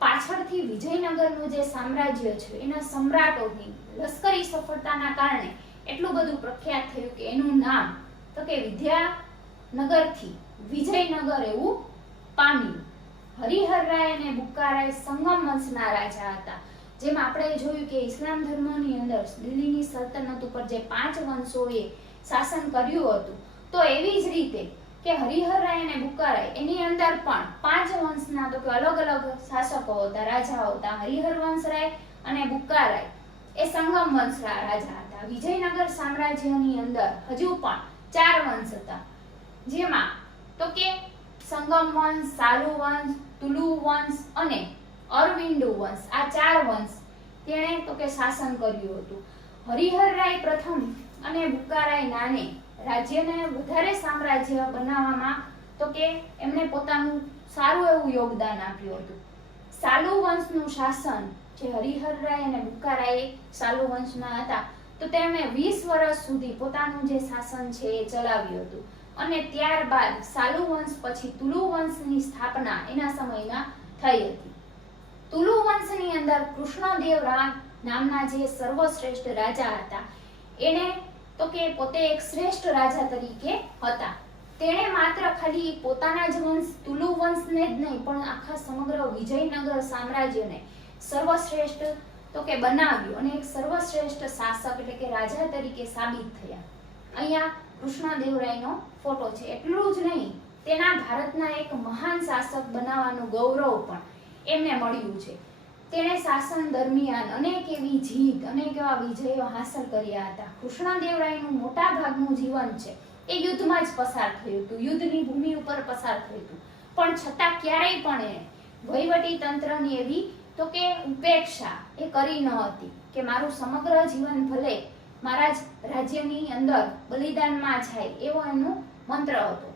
પાછળથી વિજયનગરનું જે સામ્રાજ્ય છે એના સમ્રાટોની લશ્કરી સફળતાના કારણે એટલું બધું પ્રખ્યાત થયું કે એનું નામ તો કે નગરથી વિજયનગર એવું પામ્યું. હરિહરરાય અને બુક્કારાય સંગમ વંશના રાજા હતા. જેમ આપણે જોયું કે ઇસ્લામ ધર્મની અંદર દિલ્હીની સલ્તનત ઉપર જે 5 વંશોએ શાસન કર્યું હતું, તો એવી જ રીતે કે હરિહરરાય અને બુક્કારાય એની અંદર પણ 5 વંશના તો કે અલગ અલગ શાસકો હતા, રાજાઓ હતા. હરિહર વંશરાય અને બુક્કારાય એ સંગમ વંશના રાજા હતા. વિજયનગર સામ્રાજ્યની અંદર હજુ પણ 4 વંશ હતા, જેમાં તો કે સંગમ વંશ, સાલુ વંશ, તુલુ વંશ અને અરવિંદુ વંશ, આ 4 વંશ તેણે તો કે શાસન કર્યું હતું. હરિહરરાય પ્રથમ અને બુક્કારાય નાને રાજ્યને વધારે સામ્રાજ્ય બનાવવામાં તો કે એમણે પોતાનું સારું એવું યોગદાન આપ્યું હતું. સાલુ વંશનું શાસન, જે હરિહરરાય અને બુક્કારાય સાલુ વંશના હતા, તો તેમણે 20 વર્ષ સુધી પોતાનું જે શાસન છે એ ચલાવ્યું હતું. અને ત્યારબાદ સાલુ વંશ પછી તુલુ વંશની સ્થાપના એના સમયમાં થઈ હતી. તુલુ વંશની અંદર કૃષ્ણદેવરાય નામના જે સર્વશ્રેષ્ઠ રાજા હતા, એને તો કે પોતે એક શ્રેષ્ઠ રાજા તરીકે હતા. તેણે માત્ર ખાલી પોતાના જ વંશ તુલુ વંશને જ નહીં, પણ આખા સમગ્ર વિજયનગર સામ્રાજ્યને સર્વશ્રેષ્ઠ તો કે બનાવ્યું અને એક સર્વશ્રેષ્ઠ શાસક એટલે કે રાજા તરીકે સાબિત થયા. અહીંયા કૃષ્ણદેવરાયનો ફોટો છે. એટલું જ નહીં, તેના ભારતના એક મહાન શાસક બનાવવાનું ગૌરવ પણ એમને મળ્યું છે. તેણે શાસન દરમિયાન અનેક એવી જીત, અનેક એવા વિજયો હાંસલ કર્યા હતા. કૃષ્ણદેવરાયનું મોટા ભાગનું જીવન છે એ યુદ્ધમાં જ પસાર થયું હતું, યુદ્ધની ભૂમિ ઉપર પસાર થયું હતું. પણ છતાં ક્યારેય પણ એણે વહીવટી તંત્રની એવી તો કે ઉપેક્ષા એ કરી ન હતી કે મારું સમગ્ર જીવન ભલે મારા જ રાજ્યની અંદર બલિદાનમાં જાય, એવો એનો મંત્ર હતો.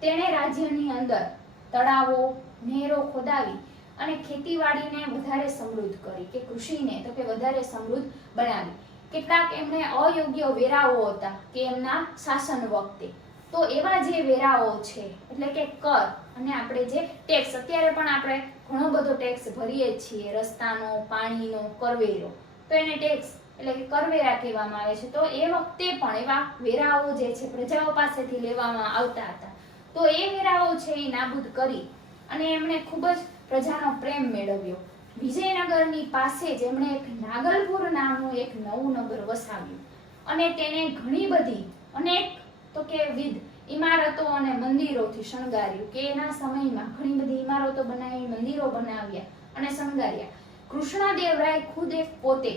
તેણે રાજ્યની અંદર તળાવો, નહેરો ખોદાવી અને ખેતીવાડીને વધારે સમૃદ્ધ કરી, કે કૃષિને તો કે વધારે સમૃદ્ધ બનાવી. કેટલાક એમને અયોગ્ય વેરાઓ હતા કે એમના શાસન વખતે, તો એવા જે વેરાઓ છે એટલે કે કર અને આપણે જે ટેક્સ, અત્યારે પણ આપણે ઘણો બધો ટેક્સ ભરીએ છીએ, રસ્તાનો, પાણીનો, કરવેરો, તો એને ટેક્સ એટલે કે કરવેરા કહેવામાં આવે છે. તો એ વખતે પણ એવા વેરાઓ જે છે પ્રજાઓ પાસેથી લેવામાં આવતા હતા, તો એ વેરાઓ છે એ નાબૂદ કરી અને એમણે ખૂબ જ પ્રજાનો પ્રેમ મેળવ્યો. વિજયનગરની પાસે જ એમણે એક નાગલપુર નામનું એક નવું નગર વસાવ્યું અને તેને ઘણી બધી અનેક તો કે વિધ ઇમારતો અને મંદિરોથી શણગાર્યું, કે એના સમયમાં ઘણી બધી ઇમારતો બનાવી, મંદિરો બનાવ્યા અને શણગાર્યા. કૃષ્ણદેવરાય ખુદ એક પોતે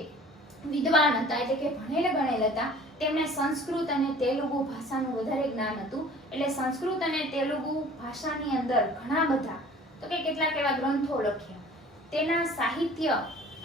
વિદ્વાન હતા, એટલે કે ભણેલ ગણેલ હતા. તેમને સંસ્કૃત અને તેલુગુ ભાષાનું વધારે જ્ઞાન હતું, એટલે સંસ્કૃત અને તેલુગુ ભાષાની અંદર ઘણા બધા તો કે કેટલાક એવા ગ્રંથો લખ્યા. તેના સાહિત્ય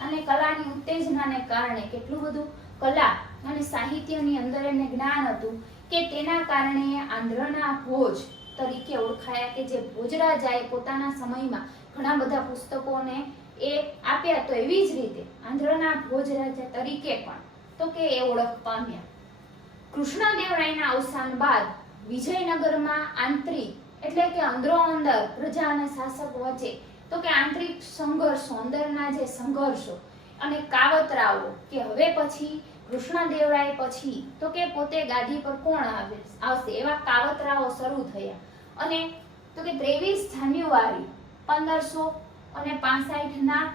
અને કલાની ઉત્તેજનાને કારણે કેટલું બધું કલા અને સાહિત્યની અંદર એને જ્ઞાન હતું કે તેના કારણે આંધ્રના ભોજ તરીકે ઓળખાયા, કે જે ભોજરાજાએ પોતાના સમયમાં ઘણા બધા પુસ્તકોને એ આપ્યા, તો એવી જ રીતે આંધ્રના ભોજરાજા તરીકે પણ તો કે એ ઓળખ પામ્યા. કૃષ્ણદેવરાયના અવસાન બાદ વિજયનગરમાં આંતરિક એટલે કે અંદરો અંદર પ્રજા અને શાસક વચ્ચે તો કે આંતરિક સંઘર્ષો, અંદરના જે સંઘર્ષો અને કાવતરાઓ, કે હવે પછી કૃષ્ણદેવરાય પછી તો કે પોતે ગાદી પર કોણ આવશે, એવા કાવતરાઓ શરૂ થયા. અને તો કે 23 જાન્યુઆરી 1565 ના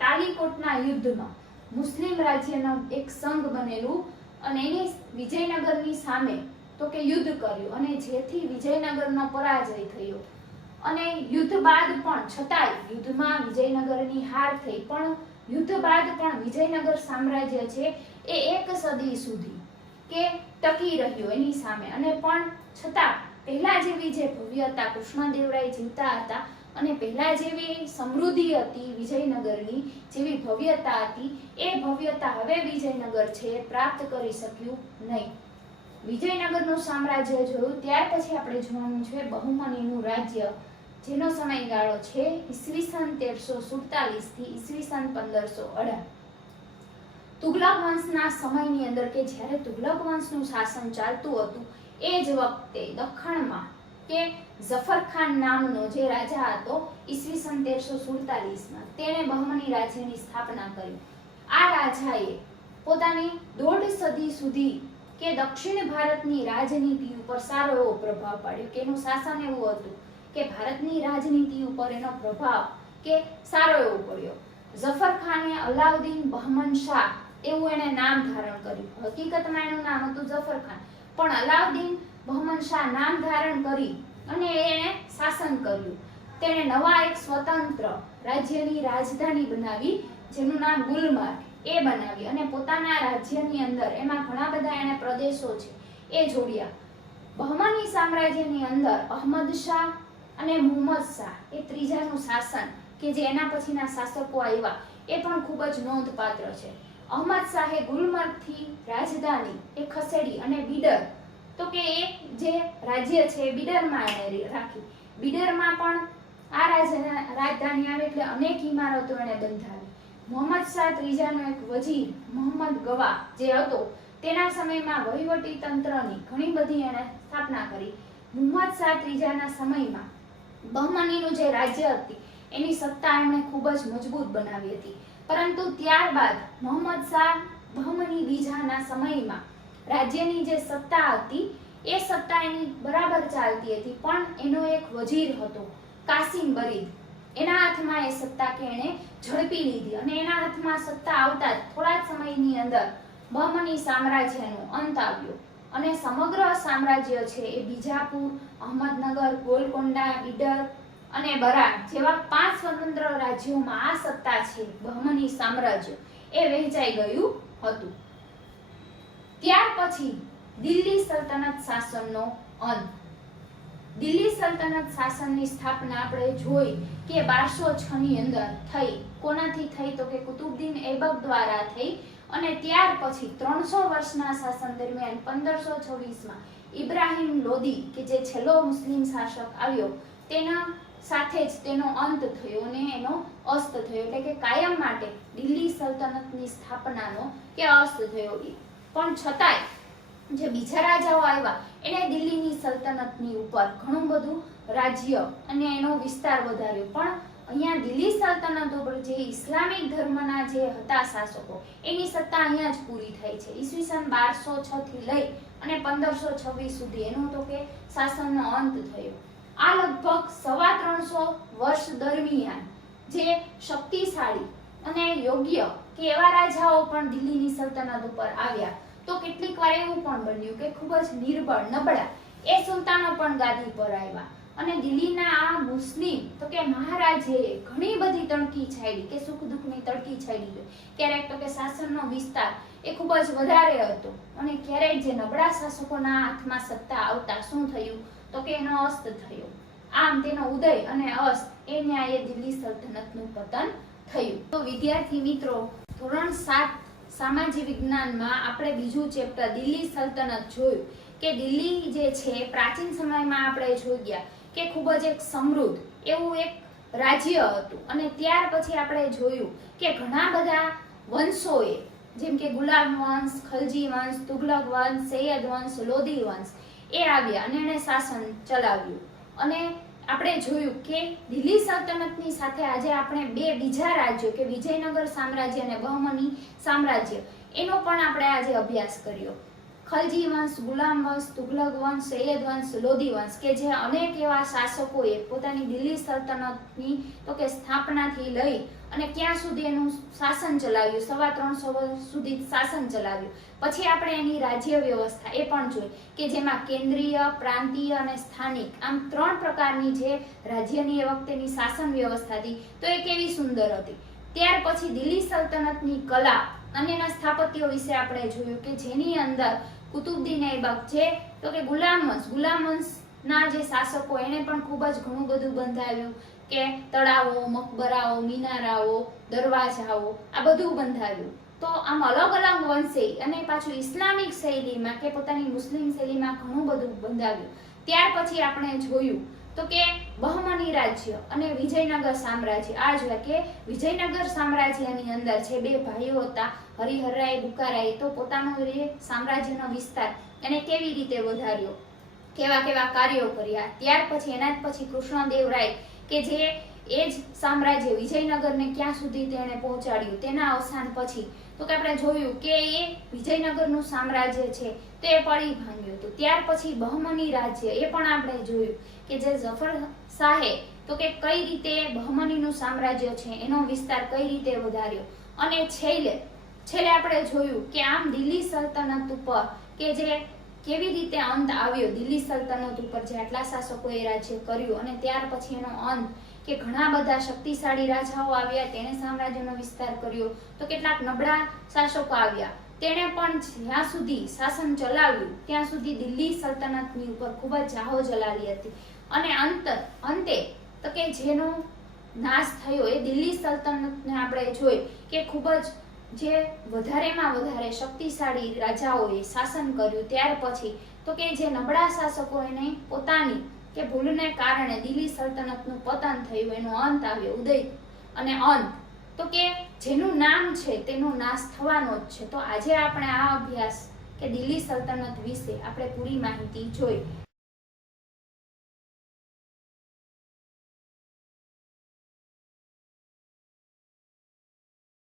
તાલીકોટના યુદ્ધમાં મુસ્લિમ રાજ્યનો એક સંઘ બનેલું અને એની વિજયનગરની સામે તો કે યુદ્ધ કર્યું, અને જેથી વિજયનગરનો પરાજય થયો. અને યુદ્ધ બાદ પણ છતાંય યુદ્ધમાં વિજયનગરની હાર થઈ, પણ યુદ્ધ બાદ પણ વિજયનગર સામ્રાજ્ય છે એ 1 સદી સુધી કે ટકી રહ્યો એની સામે. અને પણ છતાં પહેલા જેવી જે ભવ્યતા કૃષ્ણદેવરાય જીવતા હતા અને પહેલા જેવી સમૃદ્ધિ હતી વિજયનગરની, જેવી ભવ્યતા હતી, એ ભવ્યતા હવે વિજયનગર છે પ્રાપ્ત કરી શક્યું નહીં. વિજયનગરનું સામ્રાજ્ય જોયું, ત્યાર પછી આપણે જોવાનું છે બહુમનીનું રાજ્ય, જેનો સમયગાળો છે ઈસવીસન 1347 થી ઈસવીસન 1518. તુગલક વંશના સમયની અંદર, કે જ્યારે તુગલક વંશનું શાસન ચાલતું હતું, એ જ વખતે દખ્ખણમાં કે ઝફરખાન નામનો જે રાજા હતો ઈસવીસન 1347માં, તેણે બહમની રાજ્યની સ્થાપના કરી. આ રાજાએ પોતાની 1.5 સદી સુધી કે દક્ષિણ ભારતની રાજનીતિ ઉપર સારો એવો પ્રભાવ પાડ્યો, કે એનું શાસન એવું હતું કે ભારતની રાજનીતિ ઉપર એનો પ્રભાવ કે સારો એવો પડ્યો. ઝફર ખાને અલાઉદ્દીન બહમન શાહ એવું એને નામ ધારણ કર્યું. હકીકતમાં એનું નામ હતું ઝફર ખાન, પણ અલાઉદ્દીન બહમન શાહ નામ ધારણ કરી અને એને શાસન કર્યું. તેણે નવા એક સ્વતંત્ર રાજ્યની રાજધાની બનાવી, જેનું નામ ગુલમાર્ગ એ બનાવી, અને પોતાના રાજ્યની અંદર એમાં ઘણા બધા એને પ્રદેશો છે એ જોડ્યા. બહમાની સામ્રાજ્યની અંદર અહમદ શાહ અને મુહમ્મદ શાહ એ ત્રીજાનું શાસન, કે જે એના પછીના શાસકો આવ્યા, એ પણ ખૂબ જ નોંધપાત્ર છે. અહમદ શાહે ગુલમર્ગથી રાજધાની એ ખસેડી અને બીડર, તો કે એક જે રાજ્ય છે બીડરમાં એને રાખી. બીડરમાં પણ આ રાજધાની આવે એટલે અનેક ઇમારતો એને બંધાવી. મુહમ્મદ શાહ ત્રીજાનો એક વજીર મોહમ્મદ ગવા જે હતો, તેના સમયમાં વહીવટી તંત્રની ઘણી બધી એને સ્થાપના કરી. મુહમ્મદ શાહ ત્રીજાના સમયમાં બહમનીનું જે રાજ્ય હતી એની સત્તા એમણે ખૂબ જ મજબૂત બનાવી હતી. પરંતુ ત્યારબાદ મોહમ્મદ શાહ બહમની બીજાના સમયમાં રાજ્યની જે સત્તા હતી એ સત્તા એની બરાબર ચાલતી હતી, પણ એનો એક વજીર હતો કાસિમ બરીદ, એના હાથમાં એ સત્તા કે એણે ઝડપી લીધી, અને એના હાથમાં સત્તા આવતા જ થોડા જ સમયની અંદર બહમની સામ્રાજ્યનો અંત આવ્યો, અને સમગ્ર સામ્રાજ્ય છે એ બીજાપુર, અહમદનગર, ગોલકોંડા, બીડર અને બરાક જેવા 5 સ્વતંત્ર રાજ્યોમાં આ સત્તા છે બહમની સામ્રાજ્ય એ વહેંચાઈ ગયું હતું. ત્યાર પછી દિલ્હી સલ્તનત શાસનનો અંત. દિલ્હી સલ્તનત શાસનની સ્થાપના આપણે જોઈ કે 1206 ની અંદર થઈ. કોનાથી થઈ? તો કે કુતુબુદ્દીન ઐબક દ્વારા થઈ. અને ત્યાર પછી 300 વર્ષના શાસન દરમિયાન 1526માં ઇબ્રાહિમ લોદી કે જે છેલ્લો મુસ્લિમ શાસક આવ્યો, તેના સાથે જ તેનો અંત થયો અને એનો અસ્ત થયો, એટલે કે કાયમ માટે દિલ્હી સલ્તનતની સ્થાપનાનો કે અસ્ત થયો. પણ છતાંય જે બીજા રાજાઓ આવ્યા એને દિલ્હીની સલ્તનતની ઉપર ઘણું બધું રાજ્ય અને એનો વિસ્તાર વધાર્યો. પણ અહીંયા દિલ્હી સલ્તનત ઉપર જે ઇસ્લામિક ધર્મના જે હતા શાસકો, એની સત્તા અહીંયા જ પૂરી થઈ છે. ઈસવીસન 1206 થી લઈ અને 1526 સુધી એનો તો કે શાસનનો અંત થયો. આ લગભગ 350 વર્ષ દરમિયાન જે શક્તિશાળી અને યોગ્ય કે એવા રાજાઓ પણ દિલ્હીની સલ્તનત ઉપર આવ્યા, તો કેટલીક વાર એવું પણ બન્યું કે ખૂબ જ નિર્બળ, નબળા એ સુલતાનો પણ ગાદી પર આવ્યા, અને દિલ્હીના આ મુસ્લિમ તો કે મહારાજે ઘણી બધી તણકી છાડી, કે સુખ દુઃખની તણકી છાડી. ક્યારેક તો કે શાસનનો વિસ્તાર એ ખૂબ જ વધારે હતો, અને ક્યારેક જે નબળા શાસકોના હાથમાં સત્તા આવતા શું થયું? તો કે એનો અસ્ત થયો. આમ તેનો ઉદય અને અસ્ત એ ન્યાયે દિલ્હી સલ્તનતનું પતન થયું. તો વિદ્યાર્થી મિત્રો, ધોરણ 7 સામાજિક વિજ્ઞાનમાં આપણે બીજું ચેપ્ટર દિલ્હી સલ્તનત જોયું, કે દિલ્હી જે છે પ્રાચીન સમયમાં આપણે જોઈ ગયા કે ખૂબ જ એક સમૃદ્ધ એવું એક રાજ્ય હતું. અને ત્યાર પછી આપણે જોયું કે ઘણા બધા વંશોએ, જેમ કે ગુલામ વંશ, ખલજી વંશ, તુગલક વંશ, સૈયદ વંશ, લોધી વંશ એ આવ્યા અને એણે શાસન ચલાવ્યું. અને આપણે જોયું કે દિલ્હી સલ્તનતની સાથે આજે આપણે બે બીજા રાજ્યો કે વિજયનગર સામ્રાજ્ય અને બહમની સામ્રાજ્ય એનો પણ આપણે આજે અભ્યાસ કર્યો. ખલજી વંશ, ગુલામ વંશ, તુગલક વંશ, સૈયદ વંશ, લોધી વંશ કે જે અનેક એવા શાસકોએ પોતાની દિલ્હી સલ્તનતની તો કે સ્થાપનાથી લઈ અને ક્યાં સુધી એનું શાસન ચલાવ્યું, 350 વર્ષ સુધી શાસન ચલાવ્યું. પછી આપણે એની રાજ્ય વ્યવસ્થા એ પણ જોઈ કે જેમાં કેન્દ્રીય, પ્રાંતીય અને સ્થાનિક આમ 3 પ્રકારની જે રાજ્યની એ વખતેની શાસન વ્યવસ્થા હતી તો એ કેવી સુંદર હતી. ત્યાર પછી દિલ્હી સલ્તનતની કલા અને એના સ્થાપત્યો વિશે આપણે જોયું કે જેની અંદર કુતુબુદ્દીન ઐબક છે તો કે ગુલામ વંશના જે શાસકો એને પણ ખૂબ જ ઘણું બધું બંધાવ્યું, કે તળાવો, મકબરાઓ, મિનારાઓ, દરવાજાઓ આ બધું બંધાવ્યું. તો આમ અલગ અલગ વંશે અને પાછું ઇસ્લામિક શૈલીમાં કે પોતાની મુસ્લિમ શૈલીમાં ઘણું બધું બંધાવ્યું. ત્યાર પછી આપણે જોયું તો કે બહમની રાજ્ય અને વિજયનગર સામ્રાજ્ય. આ જોયા કે વિજયનગર સામ્રાજ્યની અંદર છે બે ભાઈઓ હતા, હરિહરરાય, બુકારાય, તો પોતાનો જે સામ્રાજ્યનો વિસ્તાર એને કેવી રીતે વધાર્યો, કેવા કેવા કાર્યો કર્યા. ત્યાર પછી એના જ પછી કૃષ્ણદેવરાય કે જે એ જ સામ્રાજ્ય વિજયનગરને ક્યાં સુધી તેણે પહોંચાડ્યું, તેના અવસાન પછી તો કે આપણે જોયું કે એ વિજયનગરનું સામ્રાજ્ય છે તે પડી ભાંગ્યું હતું. ત્યાર પછી બહમની રાજ્ય એ પણ આપણે જોયું કે જે ઝફર શાહે તો કે કઈ રીતે બહમનીનું સામ્રાજ્ય છે એનો વિસ્તાર કઈ રીતે વધાર્યો. અને છેલ્લે આપણે જોયું કે આમ દિલ્હી સલ્તનત ઉપર કે જે કેવી રીતે અંત આવ્યો, દિલ્હી સલ્તનત ઉપર જે આટલા શાસકોએ રાજ્ય કર્યું અને ત્યાર પછી એનો અંત કે ઘણા બધા શક્તિશાળી રાજાઓ આવ્યા, તેણે સામ્રાજ્યનો વિસ્તાર કર્યો, તો કેટલાક નબળા શાસકો આવ્યા, તેણે પણ જ્યાં સુધી શાસન ચલાવ્યું ત્યાં સુધી દિલ્હી સલ્તનતની ઉપર ખૂબ જ જાહો જલાલી હતી. અને અંતે તો કે જેનો નાશ થયો એ દિલ્હી સલ્તનતને આપણે જોઈ કે ખૂબ જ જે વધારેમાં વધારે શક્તિશાળી રાજાઓએ શાસન કર્યું. ત્યાર પછી તો કે જે નબળા શાસકો એને પોતાની કે ભૂલને કારણે દિલ્હી સલ્તનતનું પતન થયું, એનો અંત આવ્યો, ઉદય અને અંત તો કે જેનું નામ છે તેનો નાશ થવાનો જ છે. તો આજે આપણે આ અભ્યાસ કે દિલ્હી સલ્તનત વિશે આપણે પૂરી માહિતી જોઈ.